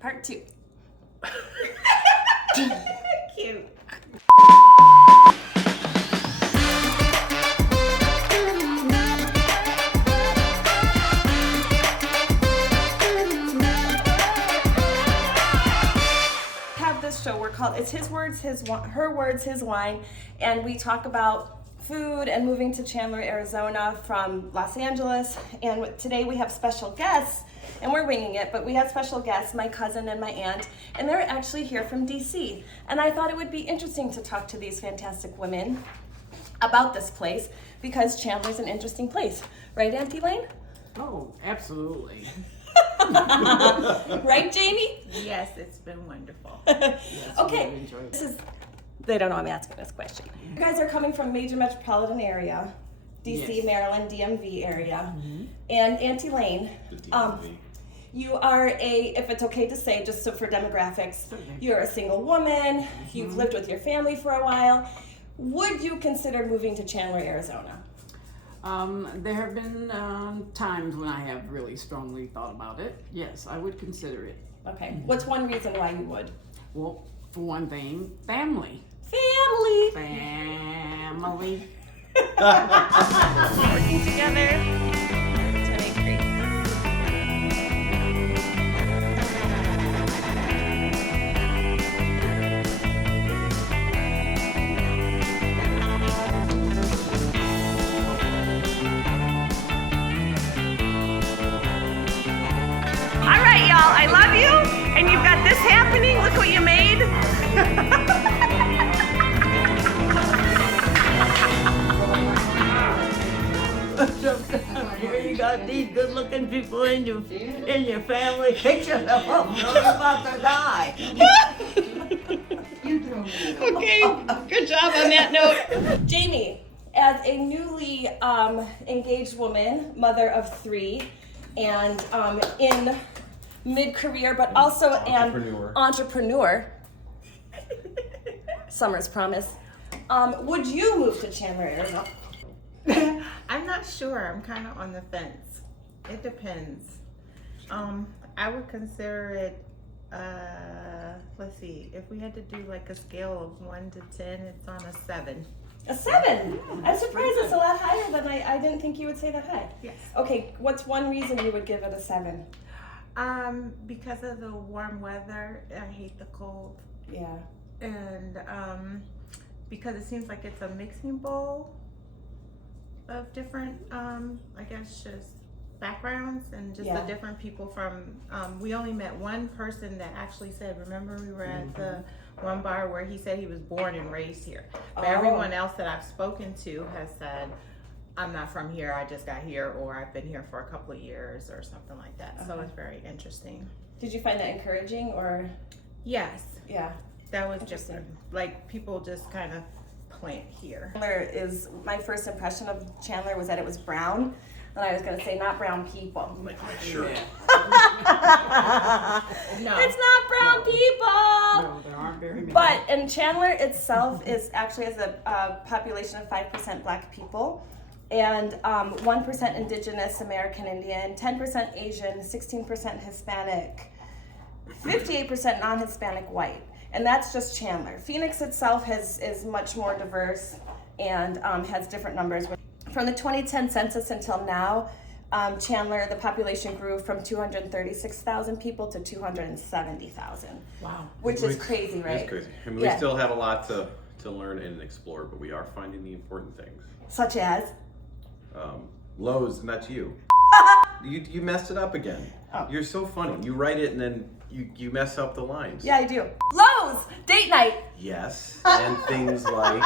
Part 2. Cute. Have this show, we're called It's His Words, Her Words, His Wine, and we talk about food and moving to Chandler, Arizona from Los Angeles. And today we have special guests, and we're winging it, but we have special guests, my cousin and my aunt, and they're actually here from DC. And I thought it would be interesting to talk to these fantastic women about this place because Chandler's an interesting place. Right, Auntie Lane? Oh, absolutely. Right, Jamie? Yes, it's been wonderful. Yes, Okay, really enjoyed it. this is, they don't know I'm asking this question. You guys are coming from major metropolitan area, DC, Yes. Maryland, DMV area. And Auntie Lane, you are if it's okay to say, just so for demographics, Certainly. you're a single woman, you've lived with your family for a while. Would you consider moving to Chandler, Arizona? There have been times when I have really strongly thought about it. Yes, I would consider it. Okay, what's one reason why you would? Well, for one thing, family. Family! Family. Working together to make great. All right, y'all, I love you, and you've got this happening. Look what you made. Here you got these good-looking people in your family. Pick yourself up. You're about to die. Okay, good job on that note. Jamie, as a newly engaged woman, mother of 3, and in mid-career, but also an entrepreneur, Summer's promise, would you move to Chandler, Arizona? I'm not sure. I'm kind of on the fence. It depends. I would consider it, let's see, if we had to do like a scale of 1 to 10, it's on a 7. A 7. I'm surprised it's a lot higher than I didn't think you would say that high. Yes. Okay, what's one reason you would give it a 7? Because of the warm weather, I hate the cold. Yeah. And because it seems like it's a mixing bowl of different, I guess, just backgrounds and just the different people from, we only met one person that actually said, remember we were at the one bar where he said he was born and raised here. But everyone else that I've spoken to has said, I'm not from here, I just got here, or I've been here for a couple of years or something like that. So it's very interesting. Did you find that encouraging or? Yes, Yeah. that was just like people just kind of plant here. Chandler is, my first impression of Chandler was that it was brown, and I was going to say not brown people. Sure. No. It's not brown people! No, there aren't very many. But, and Chandler itself is actually has a population of 5% black people, and 1% indigenous American Indian, 10% Asian, 16% Hispanic, 58% non-Hispanic white. And that's just Chandler. Phoenix itself is much more diverse and has different numbers. From the 2010 census until now, Chandler, the population grew from 236,000 people to 270,000. Wow. Which is crazy, right? It's crazy. I mean, we still have a lot to learn and explore, but we are finding the important things. Such as? Lowe's, and that's you. You messed it up again. Oh. You're so funny. You write it and then you mess up the lines. Yeah, I do. Lowe's! Date night! Yes, and things like...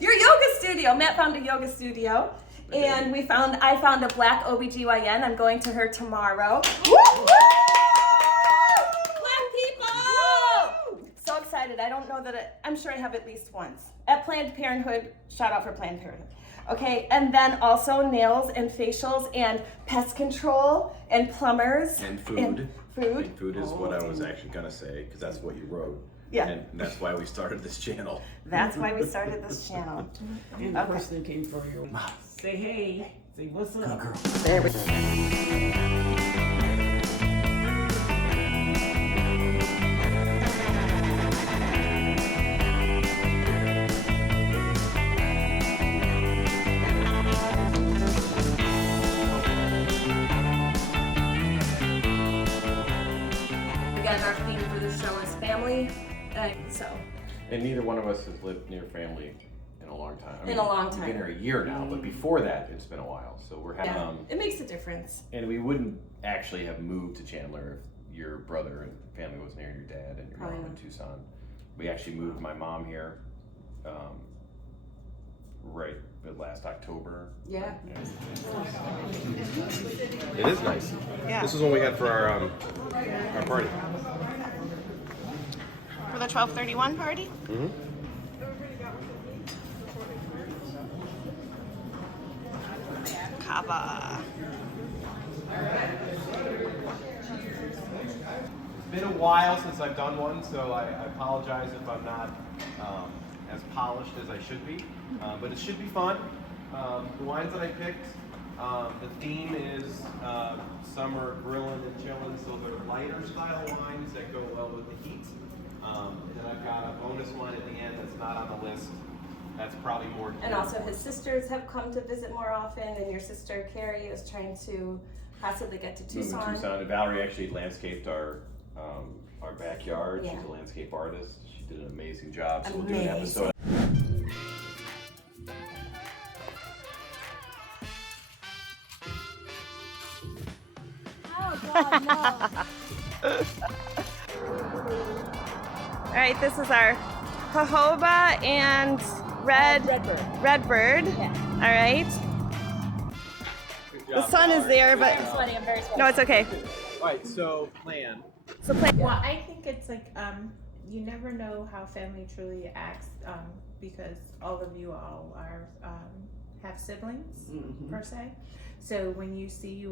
Your yoga studio. Matt found a yoga studio. And I found a black OBGYN. I'm going to her tomorrow. Woo! Black people! So excited. I don't know that I'm sure I have at least once. At Planned Parenthood, shout out for Planned Parenthood. Okay, and then also nails and facials and pest control and plumbers. And food. And food. And food is what I was actually going to say, because that's what you wrote. Yeah. And that's why we started this channel. That's why we started this channel. And the person that came for your mouth. Say hey. Say what's up. Girl. There we go. again, our theme for the show is family, so. And neither one of us has lived near family in a long time. In a long We've time. been here a year now, but before that, it's been a while. So we're having, Yeah, it makes a difference. and we wouldn't actually have moved to Chandler if your brother and family was near your dad and your Probably mom in not. Tucson. We actually moved my mom here, right last October. Yeah. It is nice. Yeah. This is what we had for our party. For the 1231 party? Mm-hmm. Kava. It's been a while since I've done one, so I apologize if I'm not as polished as I should be. But it should be fun. The wines that I picked, the theme is summer grilling and chilling, so they're lighter style wines that go well with the heat. And then I've got a bonus one at the end that's not on the list. That's probably more. And also his sisters have come to visit more often, and your sister Carrie is trying to possibly get to Moving to Tucson. Tucson. And Valerie actually landscaped our backyard. Yeah. She's a landscape artist. She did an amazing job. So we'll do an episode. Oh God, no. All right, this is our jojoba and redbird. Yeah. All right. The sun is there, but I'm sweaty, I'm very sweaty. no, it's okay. All right, so plan. So play. Well, I think it's like you never know how family truly acts because all of you all are have siblings per se. So when you see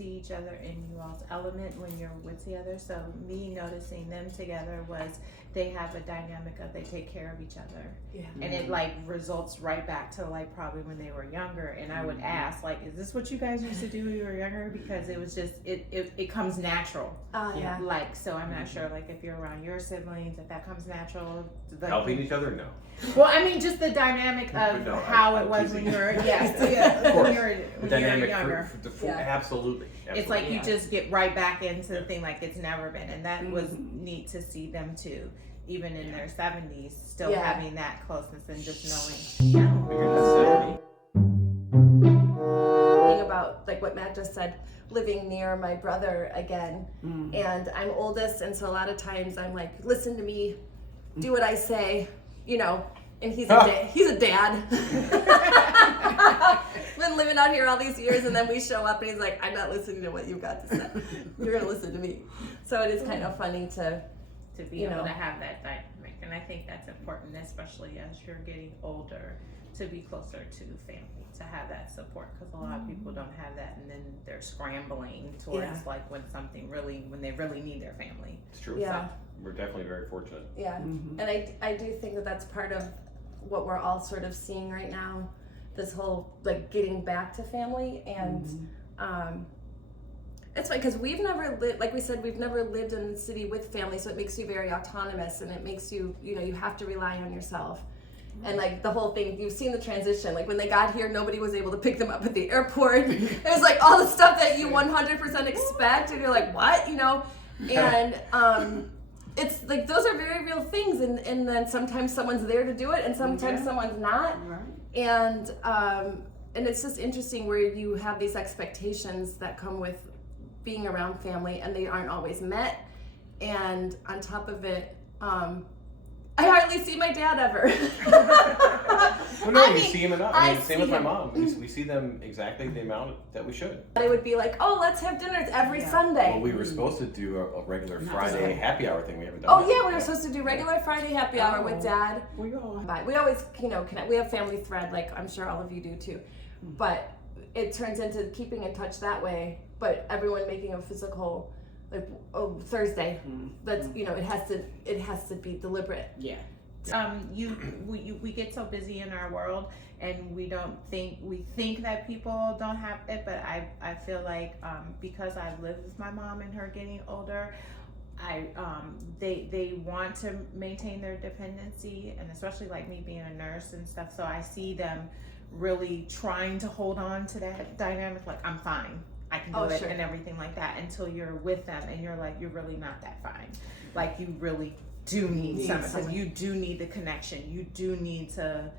each other in you all's element when you're with the other. So me noticing them together was they have a dynamic of they take care of each other. Yeah. And it like results right back to like probably when they were younger. And I would ask like, is this what you guys used to do when you were younger? Because it was just it comes natural. Yeah. Like, so I'm not sure, like, if you're around your siblings, if that comes natural. Like, Helping each other? No. well, I mean, just the dynamic of No, how I'm it was when teasing. you were, yes, Of course. when you were The dynamic younger. for Yeah. absolutely. It's like you Yeah. just get right back into the thing like it's never been. And that was neat to see them too, even in their 70s, still Yeah. having that closeness and just knowing. Thing about like what Matt just said, living near my brother again, and I'm oldest, and so a lot of times I'm like, listen to me, do what I say, you know. And he's a dad. Been living out here all these years, and then we show up, and he's like, I'm not listening to what you got to say. You're gonna listen to me. So it is kind of funny to be you able know. to have that dynamic. And I think that's important, especially as you're getting older, to be closer to family, to have that support, because a lot of people don't have that, and then they're scrambling towards like when they really need their family. It's true. Yeah. We're definitely very fortunate. Yeah, and I do think that that's part of what we're all sort of seeing right now, this whole like getting back to family, and it's funny because we've never lived, like we said, we've never lived in the city with family, so it makes you very autonomous, and it makes you, you know, you have to rely on yourself. And like the whole thing, you've seen the transition. Like when they got here, nobody was able to pick them up at the airport. It was like all the stuff that you 100% expect, and you're like, what, you know? And it's like those are very real things, and then sometimes someone's there to do it, and sometimes someone's not. And it's just interesting where you have these expectations that come with being around family, and they aren't always met. And on top of it, I hardly see my dad ever. Well, no, I we mean, see him enough. I I mean, same with see my him. mom. We see them exactly the amount that we should. They would be like, oh, let's have dinners every Sunday. Well, we were supposed to do a regular Friday happy hour thing. We haven't done Oh that yeah, yet. we were supposed to do regular Friday happy hour with Dad. We all But we always, you know, connect. We have family thread, like I'm sure all of you do too. But it turns into keeping in touch that way. But everyone making a physical, like Thursday. That's, you know, it has to be deliberate. Yeah. We get so busy in our world, and we think that people don't have it, but I feel like because I've lived with my mom and her getting older, they want to maintain their dependency, and especially like me being a nurse and stuff, so I see them really trying to hold on to that dynamic, like I'm fine, I can do Oh, it sure. and everything like that, until you're with them and you're like, you're really not that fine. Like, you really do need someone, because you do need the connection. You do need to,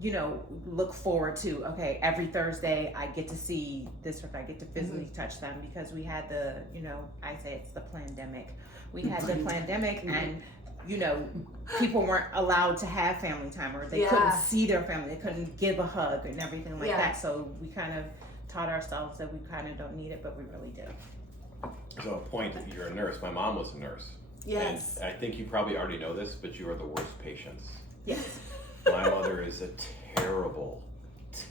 you know, look forward to, okay, every Thursday I get to see this person, I get to physically touch them, because we had the, you know, I say it's the pandemic. We had the pandemic, and, you know, people weren't allowed to have family time, or they couldn't see their family, they couldn't give a hug and everything like that. So we kind of taught ourselves that we kind of don't need it, but we really do. So a point that you're a nurse. My mom was a nurse. Yes. And I think you probably already know this, but you are the worst patients. Yes. My mother is a terrible,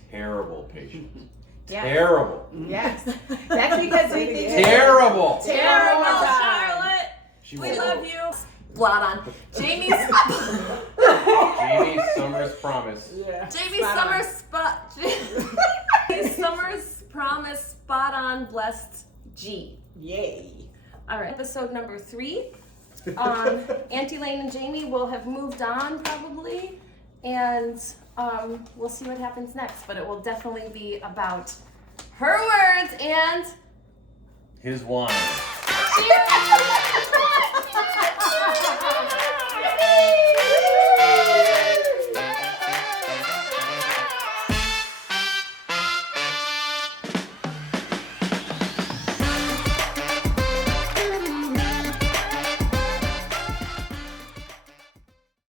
terrible patient. Yes. Terrible. Yes. That's because we think it's Terrible. Terrible, time. Charlotte. She We was love you. Blot on. Jamie's Jamie Summers Promise. Yeah. Jamie Summers Promise spot on blessed G. Yay. All right, episode number 3. Auntie Lane and Jamie will have moved on probably, and we'll see what happens next. But it will definitely be about her words and His wine. cheers.